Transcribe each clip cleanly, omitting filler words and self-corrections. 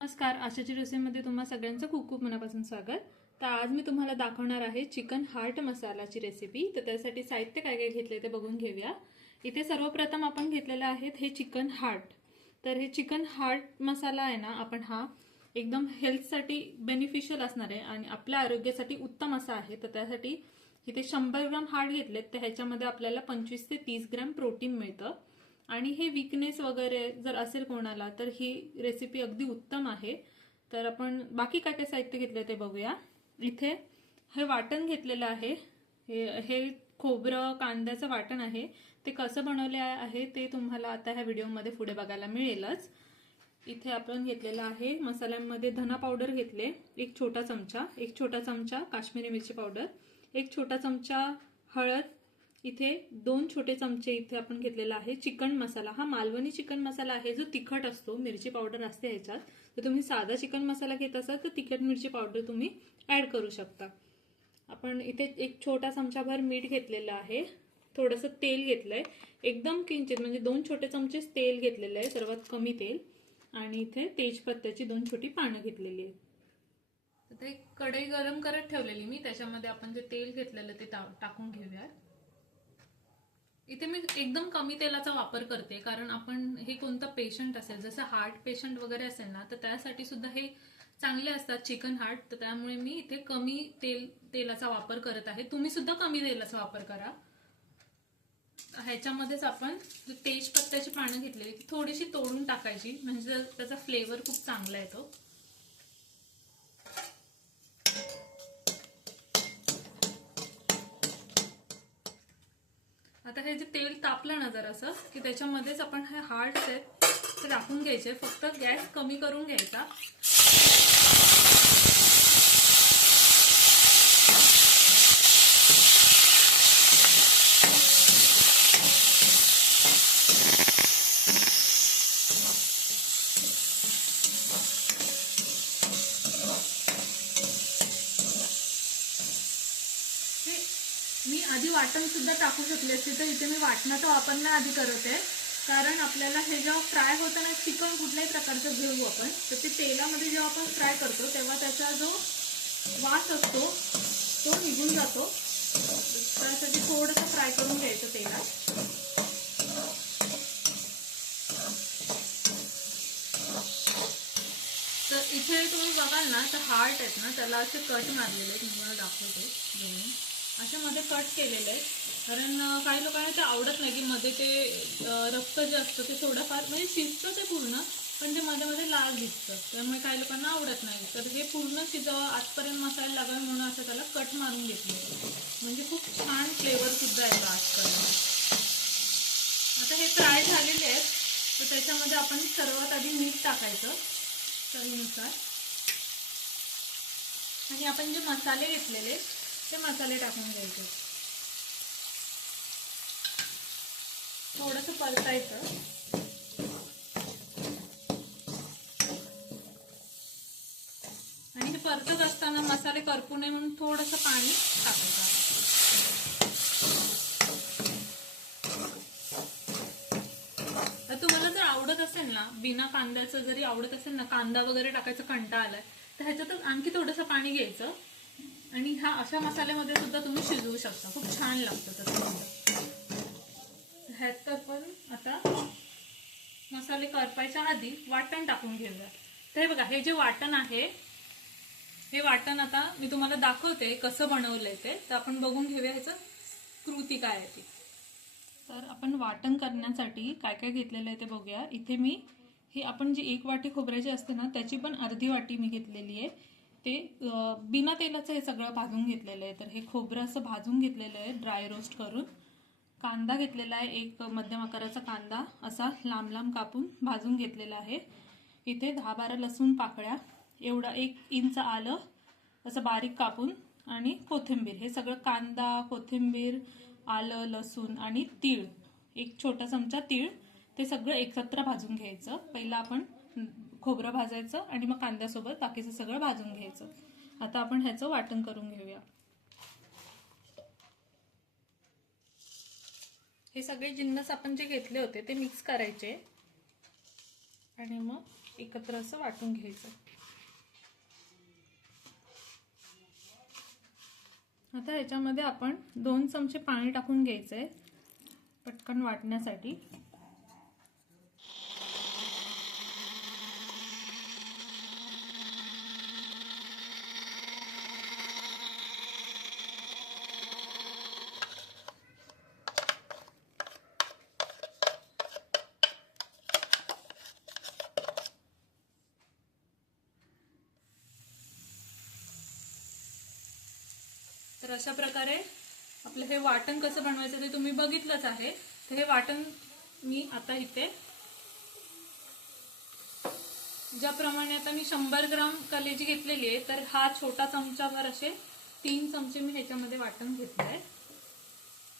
नमस्कार, आशाची रेसिपीमध्ये तुम्हा सगळ्यांचं खूप खूप मनापासून स्वागत। तर आज मी तुम्हाला दाखवणार आहे चिकन हार्ट मसालाची रेसिपी। तर त्यासाठी साहित्य काय काय घेतले ते बघून घेऊया। इथे सर्वप्रथम आपण घेतलेले आहेत हे चिकन हार्ट। तर हे चिकन हार्ट मसाला आहे ना, आपण हा एकदम हेल्थसाठी बेनिफिशियल असणार आहे आणि आपल्या आरोग्यासाठी उत्तम असा आहे। तर त्यासाठी इथे 100 ग्राम हार्ट घेतलेत, तर ह्याच्यामध्ये आपल्याला 25 ते 30 ग्राम प्रोटीन मिळतं आणि हे वीकनेस वगैरे जर असेल कोणाला तर ही रेसिपी अगदी उत्तम आहे। तर आपण बाकी काय काय साहित्य घेतले ते बघूया। इथे हे वाटण घेतलेलं आहे, हे खोबरं कांद्याचं वाटण आहे। ते कसं बनवले आहे ते तुम्हाला आता ह्या व्हिडिओमध्ये पुढे बघायला मिळेलच। इथे आपण घेतलेला आहे मसाल्यांमध्ये धना पावडर घेतले एक छोटा चमचा काश्मीरी मिरची पावडर, एक छोटा चमचा हळद, इथे 2 छोटे चमचे इथे आपण घेतलेला आहे चिकन मसाला। हा मालवणी चिकन मसाला आहे जो तिखट असतो, मिरची पावडर असते ह्याच्यात। तर तुम्ही साधा चिकन मसाला घेत असाल तर तिखट मिरची पावडर तुम्ही ऍड करू शकता। आपण इथे एक छोटा चमचाभर मीठ घेतलेलं आहे, थोडंसं तेल घेतलंय एकदम किंचित, म्हणजे 2 छोटे चमचे तेल घेतलेलं आहे, सर्वात कमी तेल। आणि इथे तेजपत्त्याची 2 छोटी पानं घेतलेली आहेत। तर ते कढई गरम करत ठेवलेली मी, त्याच्यामध्ये आपण जे तेल घेतलेलं ते टाकून घेऊया। इथे मी एकदम कमी तेलाचा वापर करते, कारण आपण हे कोणता पेशंट असेल, जसं हार्ट पेशंट वगैरे असेल ना, तर त्यासाठी सुद्धा हे चांगले असतात चिकन हार्ट। तर त्यामुळे मी इथे कमी तेलाचा वापर करत आहे। तुम्ही सुद्धा कमी तेलाचा वापर करा। ह्याच्यामध्येच आपण तेजपत्त्याची पानं घेतलेली थोडीशी तोडून टाकायची, म्हणजे त्याचा फ्लेवर खूप चांगला येतो। आता हे जे तेल तापलं ना जरासं, की त्याच्यामध्येच आपण हे हार्ट आहेत ते टाकून घ्यायचे। फक्त गॅस कमी करून घ्यायचा। मी आधी वाटण सुद्धा टाकू शकले असते, तर इथे मी वाटणाचा वापर नाही आधी करत आहे, कारण आपल्याला हे जेव्हा फ्राय होतं ना, चिकन कुठल्याही प्रकारचं घेऊ आपण, तर ते तेलामध्ये जेव्हा आपण फ्राय करतो तेव्हा त्याचा जो वास असतो तो निघून जातो। त्यासाठी थोडंसं फ्राय करून घ्यायचं तेलात। तर इथे तुम्ही बघाल ना, तर हार्ट आहेत ना, त्याला असे कट मारलेले आहेत, तुम्हाला दाखवते घेऊन अशा मध्ये कट केलेले आहेत, कारण काही लोकांना ते आवडत नाही की मध्ये ते रक्त जे असतं ते थोडंफार म्हणजे शिजतं ते पूर्ण, पण ते मध्ये मध्ये लाल दिसतं, त्यामुळे काही लोकांना आवडत नाही। तर हे पूर्ण शिजावं आजपर्यंत मसाला लागावा म्हणून असं त्याला कट मारून घेतले, म्हणजे खूप छान फ्लेवर सुद्धा येतो आजपर्यंत। आता हे फ्राय झालेले आहेत, तर त्याच्यामध्ये आपण सर्वात आधी मीठ टाकायचं चवीनुसार, आणि आपण जे मसाले घेतलेले ते मसाले टाकून घ्यायचे। थोडंसं परतायचं, आणि हे परतत असताना मसाले करपू नये म्हणून थोडंसं पाणी टाकायचं। तुम्हाला जर आवडत असेल ना, बिना कांद्याचं जरी आवडत असेल ना, कांदा वगैरे टाकायचं कंटाळा आलाय, तर ह्याच्यातच आणखी थोडंसं पाणी घ्यायचं आणि हा अशा मसाल्यामध्ये सुद्धा तुम्ही शिजवू शकता, खूप छान लागतं तसं। ह्यात आपण आता मसाले करपायच्या आधी वाटण टाकून घेऊया। तर हे बघा, हे जे वाटण आहे, हे वाटण आता मी तुम्हाला दाखवते कसं बनवलंय ते, तर आपण बघून घेऊया ह्याचं कृती काय आहे ती। तर आपण वाटण करण्यासाठी काय काय घेतलेलं आहे ते बघूया। इथे मी हे आपण जी 1 वाटी खोबऱ्याची असते ना, त्याची पण अर्धी वाटी मी घेतलेली आहे। ते बिना तेलाचं हे सगळं भाजून घेतलेलं आहे। तर हे खोबरं असं भाजून घेतलेलं आहे ड्राय रोस्ट करून। कांदा घेतलेला आहे, एक मध्यम आकाराचा कांदा असा लांब लांब कापून भाजून घेतलेला आहे। इथे 10-12 लसूण पाकळ्या, एवढा 1 इंच आलं असं बारीक कापून, आणि कोथिंबीर, हे सगळं कांदा कोथिंबीर आलं लसूण आणि तीळ, एक छोटा चमचा तीळ, ते सगळं एकत्र भाजून घ्यायचं। पहिला आपण खोबरं भाजायचं आणि मग कांद्यासोबत बाकीचं सगळं भाजून घ्यायचं। आता आपण ह्याचं वाटण करून घेऊया। हे सगळे जिन्नस आपण जे घेतले होते ते मिक्स करायचे, आणि मग एकत्र असं वाटून घ्यायचं. आता ह्याच्यामध्ये आपण 2 चमचे पाणी टाकून घ्यायचंय पटकन वाटण्यासाठी. तर अशा प्रकारे आपलं हे वाटण कसं बनवायचं ते तुम्ही बघितलंच आहे. तर हे वाटण मी आता इथे ज्याप्रमाणे आता मी 100 ग्राम कलेजी घेतलेली आहे, तर हा छोटा चमचाभर असे 3 चमचे मी ह्याच्यामध्ये वाटण घेतलंय.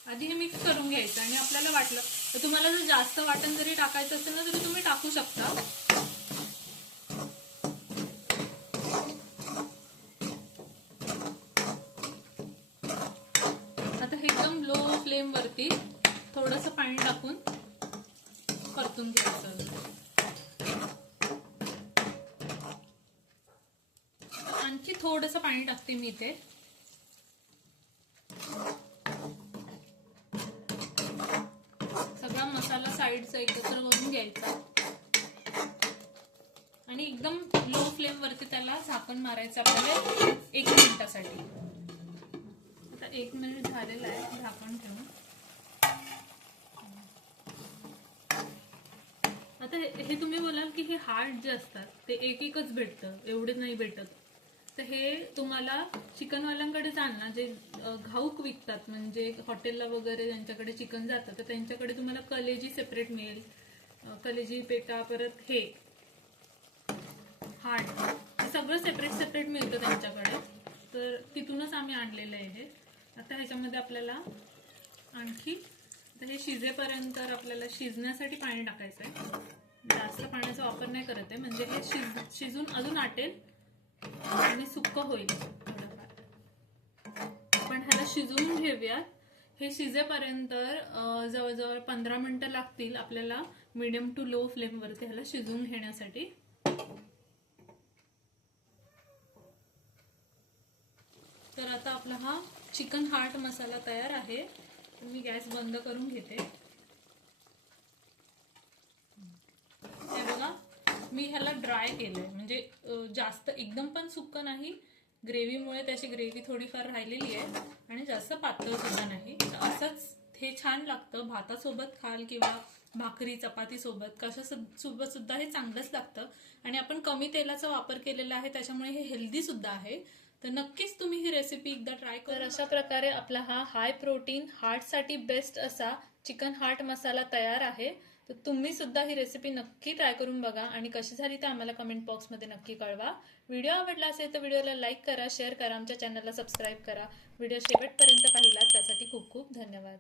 आधी हे मिक्स करून घ्यायचं आणि आपल्याला वाटलं तर तुम्हाला जर जास्त वाटण जरी टाकायचं असेल ना तरी तुम्ही टाकू शकता. आता हे एकदम लो फ्लेम वरती थोडंसं पाणी टाकून परतून घ्यायचं. आणखी थोडंसं पाणी टाकते मी इथे. सगळा मसाला साईडचा एकत्र करून घ्यायचा आणि एकदम लो फ्लेम वरती त्याला झाकण मारायचं आपल्याला 1 मिनिटासाठी. आता 1 मिनिट झालेला आहे झाकण ठेवून. आता हे तुम्ही बोलाल की हे हार्ट जे असतात ते एकच भेटतं, एवढे नाही भेटत. तर हे तुम्हाला चिकनवाल्यांकडे जाल ना, जे घाऊक विकतात म्हणजे हॉटेलला वगैरे ज्यांच्याकडे चिकन जातं तर त्यांच्याकडे तुम्हाला कलेजी सेपरेट मिळेल, कलेजी पेटा, परत हे हार्ट सगळं सेपरेट मिळतं त्यांच्याकडे. तर तिथूनच आम्ही आणलेलं आहे हे. आता ह्याच्यामध्ये आपल्याला आणखी हे शिजेपर्यंत आपल्याला शिजण्यासाठी पाणी टाकायचं आहे. जास्त पाण्याचा वापर नाही करत आहे म्हणजे हे शिजून अजून आटेल आणि सुक्क होईल थोडंफार. पण ह्याला शिजवून घेऊयात. हे शिजेपर्यंत जवळजवळ 15 मिनिटं लागतील आपल्याला मीडियम टू लो फ्लेम वरती ह्याला शिजवून घेण्यासाठी. तर आता आपला हा चिकन हार्ट मसाला तयार आहे. मी गॅस बंद करून घेते. हे बघा मी ह्याला ड्राय केलंय म्हणजे जास्त एकदम पण सुक्क नाही. ग्रेव्हीमुळे त्याची ग्रेव्ही थोडीफार राहिलेली आहे आणि जास्त पातळ सुद्धा नाही. असंच हे छान लागतं. भातासोबत खाल किंवा भाकरी चपाती सोबत कशासोबत सुद्धा हे चांगलंच लागतं. आणि आपण कमी तेलाचा वापर केलेला आहे त्याच्यामुळे हे हेल्दी सुद्धा आहे. तर नक्कीच तुम्ही ही रेसिपी एकदा ट्राय करा. अशा प्रकारे आपला हा हाय प्रोटीन हार्टसाठी बेस्ट असा चिकन हार्ट मसाला तयार आहे. तर तुम्ही सुद्धा ही रेसिपी नक्की ट्राय करून बघा आणि कशी झाली ते आम्हाला कमेंट बॉक्समध्ये नक्की कळवा. व्हिडिओ आवडला असेल तर व्हिडिओला लाईक करा, शेअर करा, आमच्या चॅनलला सबस्क्राईब करा. व्हिडिओ शेवटपर्यंत पाहिला त्यासाठी खूप खूप धन्यवाद.